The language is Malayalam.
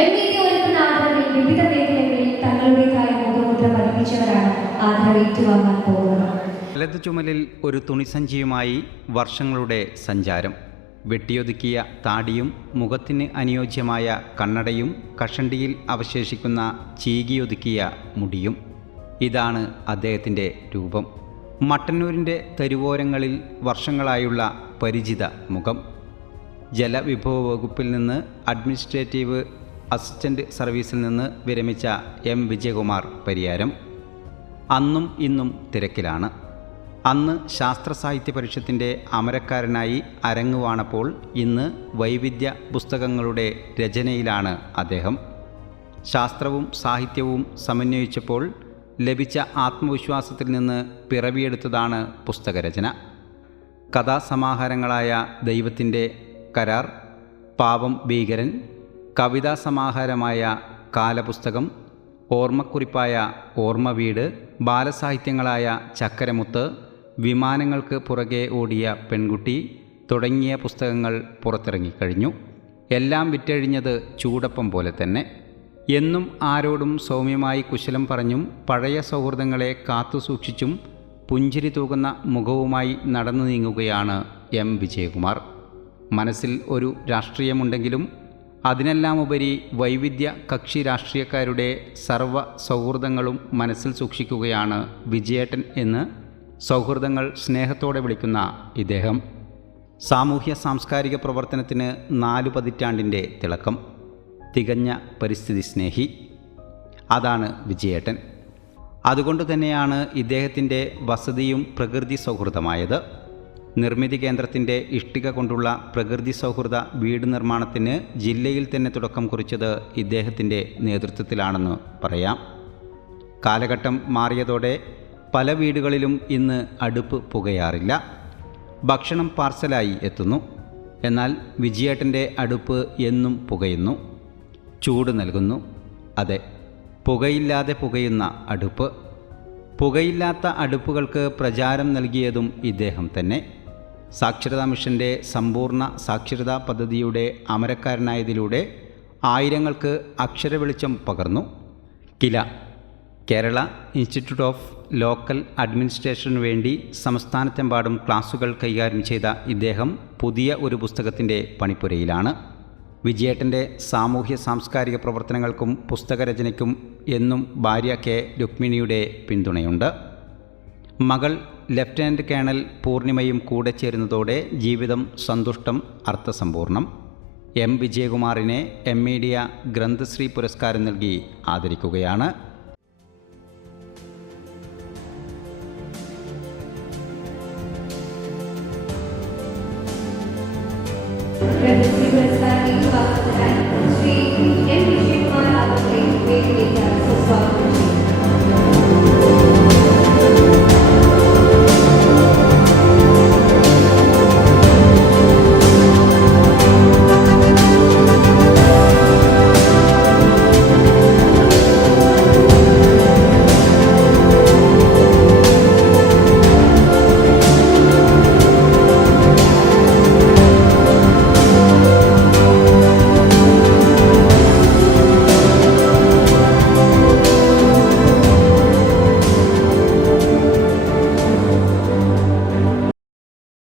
MBA ഒരുക്കുന്ന ആദരവിൽ വിവിധ മേഖലകളിൽ തങ്ങളുടേതായ മുഖമുദ്ര പതിപ്പിച്ചവരാണ് ആദരവ് ഏറ്റുവാങ്ങാൻ പോകുന്നത്. വലതു ചുമലിൽ ഒരു തുണിസഞ്ചിയുമായി വർഷങ്ങളുടെ സഞ്ചാരം, വെട്ടിയൊതുക്കിയ താടിയും മുഖത്തിന് അനുയോജ്യമായ കണ്ണടയും കഷണ്ടിയിൽ അവശേഷിക്കുന്ന ചീകിയൊതുക്കിയ മുടിയും, ഇതാണ് അദ്ദേഹത്തിൻ്റെ രൂപം. മട്ടന്നൂരിൻ്റെ തെരുവോരങ്ങളിൽ വർഷങ്ങളായുള്ള പരിചിത മുഖം. ജലവിഭവ വകുപ്പിൽ നിന്ന് അഡ്മിനിസ്ട്രേറ്റീവ് അസിസ്റ്റൻ്റ് സർവീസിൽ നിന്ന് വിരമിച്ച വിജയകുമാർ പരിയാരം അന്നും ഇന്നും തിരക്കിലാണ്. അന്ന് ശാസ്ത്ര സാഹിത്യ പരിഷത്തിൻ്റെ അമരക്കാരനായി അരങ്ങുവാണപ്പോൾ ഇന്ന് വൈവിധ്യ പുസ്തകങ്ങളുടെ രചനയിലാണ് അദ്ദേഹം. ശാസ്ത്രവും സാഹിത്യവും സമന്വയിച്ചപ്പോൾ ലഭിച്ച ആത്മവിശ്വാസത്തിൽ നിന്ന് പിറവിയെടുത്തതാണ് പുസ്തകരചന. കഥാസമാഹാരങ്ങളായ ദൈവത്തിൻ്റെ കരാർ, പാവം ഭീകരൻ, കവിതാ സമാഹാരമായ കാലപുസ്തകം, ഓർമ്മക്കുറിപ്പായ ഓർമ്മ വീട്, ബാലസാഹിത്യങ്ങളായ ചക്കരമുത്ത്, വിമാനങ്ങൾക്ക് പുറകെ ഓടിയ പെൺകുട്ടി തുടങ്ങിയ പുസ്തകങ്ങൾ പുറത്തിറങ്ങിക്കഴിഞ്ഞു. എല്ലാം വിറ്റഴിഞ്ഞത് ചൂടപ്പം പോലെ തന്നെ. എന്നും ആരോടും സൗമ്യമായി കുശലം പറഞ്ഞും പഴയ സൗഹൃദങ്ങളെ കാത്തുസൂക്ഷിച്ചും പുഞ്ചിരി തൂകുന്ന മുഖവുമായി നടന്നു നീങ്ങുകയാണ് വിജയകുമാർ. മനസ്സിൽ ഒരു രാഷ്ട്രീയമുണ്ടെങ്കിലും അതിനെല്ലാം ഉപരി വൈവിധ്യ കക്ഷി രാഷ്ട്രീയക്കാരുടെ സർവ്വ സൗഹൃദങ്ങളും മനസ്സിൽ സൂക്ഷിക്കുകയാണ് വിജയേട്ടൻ എന്ന് സൗഹൃദങ്ങൾ സ്നേഹത്തോടെ വിളിക്കുന്ന ഇദ്ദേഹം. സാമൂഹ്യ സാംസ്കാരിക പ്രവർത്തനത്തിന് 4 പതിറ്റാണ്ടിൻ്റെ തിളക്കം. തികഞ്ഞ പരിസ്ഥിതി സ്നേഹി, അതാണ് വിജയേട്ടൻ. അതുകൊണ്ട് തന്നെയാണ് ഇദ്ദേഹത്തിൻ്റെ വസതിയും പ്രകൃതി സൗഹൃദമായത്. നിർമ്മിതി കേന്ദ്രത്തിൻ്റെ ഇഷ്ടിക കൊണ്ടുള്ള പ്രകൃതി സൗഹൃദ വീട് നിർമ്മാണത്തിന് ജില്ലയിൽ തന്നെ തുടക്കം കുറിച്ചത് ഇദ്ദേഹത്തിൻ്റെ നേതൃത്വത്തിലാണെന്ന് പറയാം. കാലഘട്ടം മാറിയതോടെ പല വീടുകളിലും ഇന്ന് അടുപ്പ് പുകയാറില്ല, ഭക്ഷണം പാർസലായി എത്തുന്നു. എന്നാൽ വിജയേട്ടൻ്റെ അടുപ്പ് എന്നും പുകയുന്നു, ചൂട് നൽകുന്നു. അതെ, പുകയില്ലാതെ പുകയുന്ന അടുപ്പ്. പുകയില്ലാത്ത അടുപ്പുകൾക്ക് പ്രചാരം നൽകിയതും ഇദ്ദേഹം തന്നെ. സാക്ഷരതാ മിഷൻ്റെ സമ്പൂർണ്ണ സാക്ഷരതാ പദ്ധതിയുടെ അമരക്കാരനായതിലൂടെ ആയിരങ്ങൾക്ക് അക്ഷരവെളിച്ചം പകർന്നു. കില, കേരള ഇൻസ്റ്റിറ്റ്യൂട്ട് ഓഫ് ലോക്കൽ അഡ്മിനിസ്ട്രേഷനു വേണ്ടി സംസ്ഥാനത്തെമ്പാടും ക്ലാസുകൾ കൈകാര്യം ചെയ്ത ഇദ്ദേഹം പുതിയ ഒരു പുസ്തകത്തിൻ്റെ പണിപ്പുരയിലാണ്. വിജയേട്ടൻ്റെ സാമൂഹ്യ സാംസ്കാരിക പ്രവർത്തനങ്ങൾക്കും പുസ്തകരചനയ്ക്കും എന്നും ഭാര്യ കെ രുക്മിണിയുടെ പിന്തുണയുണ്ട്. മകൾ ലഫ്റ്റനൻ്റ് കേണൽ പൂർണിമയും കൂടെ ചേരുന്നതോടെ ജീവിതം സന്തുഷ്ടം, അർത്ഥസമ്പൂർണം. വിജയകുമാറിനെ മീഡിയ ഗ്രന്ഥശ്രീ പുരസ്കാരം നൽകി ആദരിക്കുകയാണ്.